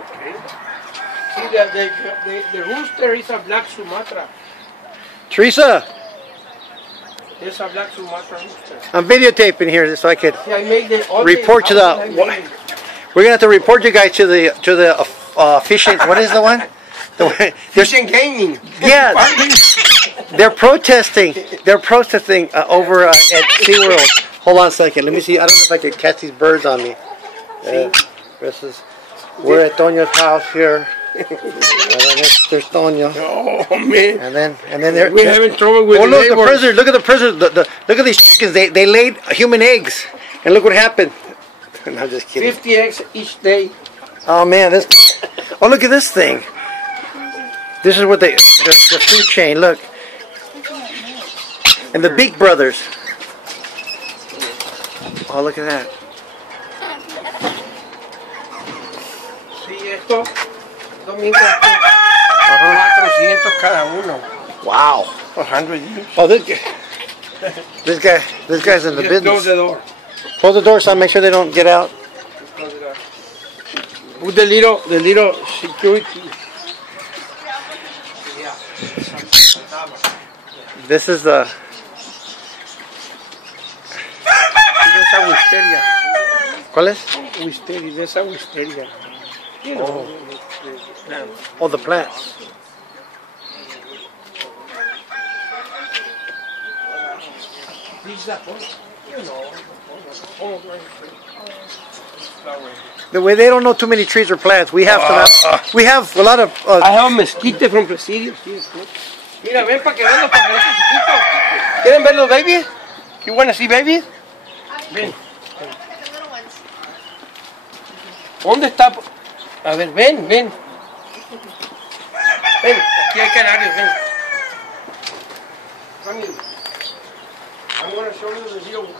Okay. See, the rooster is a black Sumatra. Teresa, It's a black Sumatra rooster. I'm videotaping here so I could See, I made the report to the. We're gonna have to report you guys to the fishing. What is the one? Fish and gaming. Yeah, they're protesting. They're protesting over at SeaWorld. Hold on a second. Let me see. I don't know if I can catch these birds on me. We're at Tonio's house here. There's Tonio. Oh man! And then we're having trouble with. Oh look, the prisoners! Look at the prisoners! Look at these chickens. They laid human eggs, and look what happened. No, I'm just kidding. 50 eggs each day. Oh man, this. Oh look at this thing. This is what the food chain. Look, and the Big Brothers. Oh look at that. Sí, esto. Domingo. 400 cada uno. Wow. 100 years. Oh, this guy's in the business. Close the door. Close the door so I make sure they don't get out. Put the little security. This is the. Esa wisteria. ¿Cuál es? Wisteria, esa wisteria. Oh, the plants. The way they don't know too many trees or plants. We have we have a lot of. I have a mesquite from Presidio. Mira, ven para que vean los pajaritos chiquitos. ¿Quieren ver los babies? You want to see babies? Ven. ¿Dónde está? A ver, ven. Ven, aquí hay canarios, ven. Come here. I'm going to show you the little one.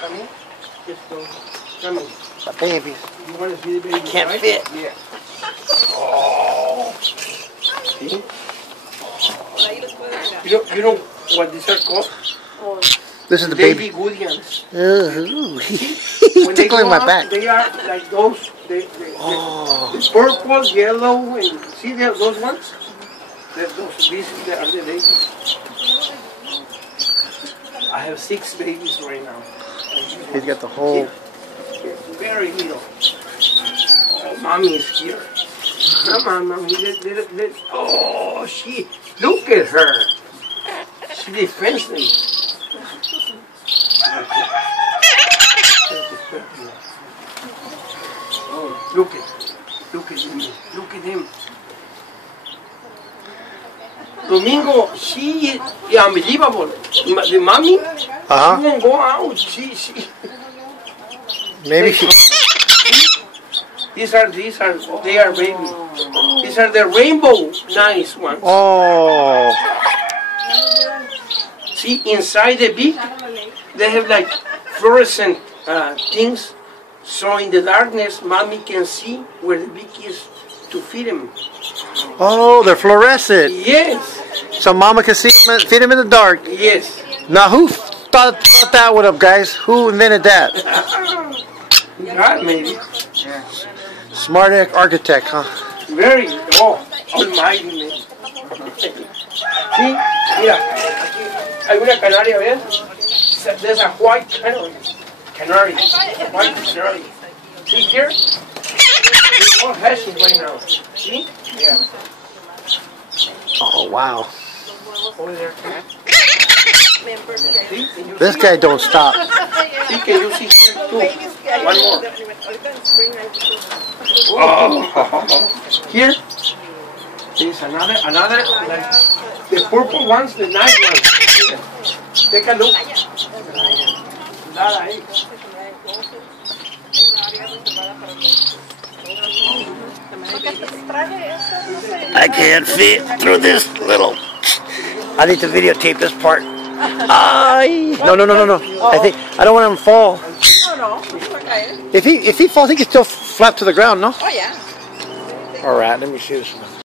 Come here. Come here. The babies. You want to see the babies? Can't right? fit. Yeah. Oh. See? You know what these are called? This is the baby baby. Goodians. Ooh, When they tickling go my out, back. they are like those. The purple, yellow, and see those ones? These are the babies. I have 6 babies right now. He's got the whole. Very little. Oh, mommy is here. Come on, mommy. Oh, look at her. She defends them. Oh, look at him. Domingo, she is unbelievable. The mommy, she won't go out. She. Maybe she. They are baby. These are the rainbow nice ones. Oh. See, inside the beak, they have like fluorescent things, so in the darkness, mommy can see where the beak is to feed him. Oh, they're fluorescent. Yes. So mama can see feed him in the dark. Yes. Now who thought that one up, guys? Who invented that? God, maybe. Yeah. Smart architect, huh? Very. Almighty man. See, mira, aquí hay una canaria, ¿ves? There's a white canary. White canary. See here? They're all hatching right now. See? Yeah. Oh, wow. Over there. This guy don't stop. See, can you see here too? One more. Oh. Here. There's another, like the purple ones, the nice ones. Take a look. I can't fit through this little. I need to videotape this part. No. I don't want him to fall. If he falls, he can still flap to the ground, no? Oh yeah. All right, let me see this one.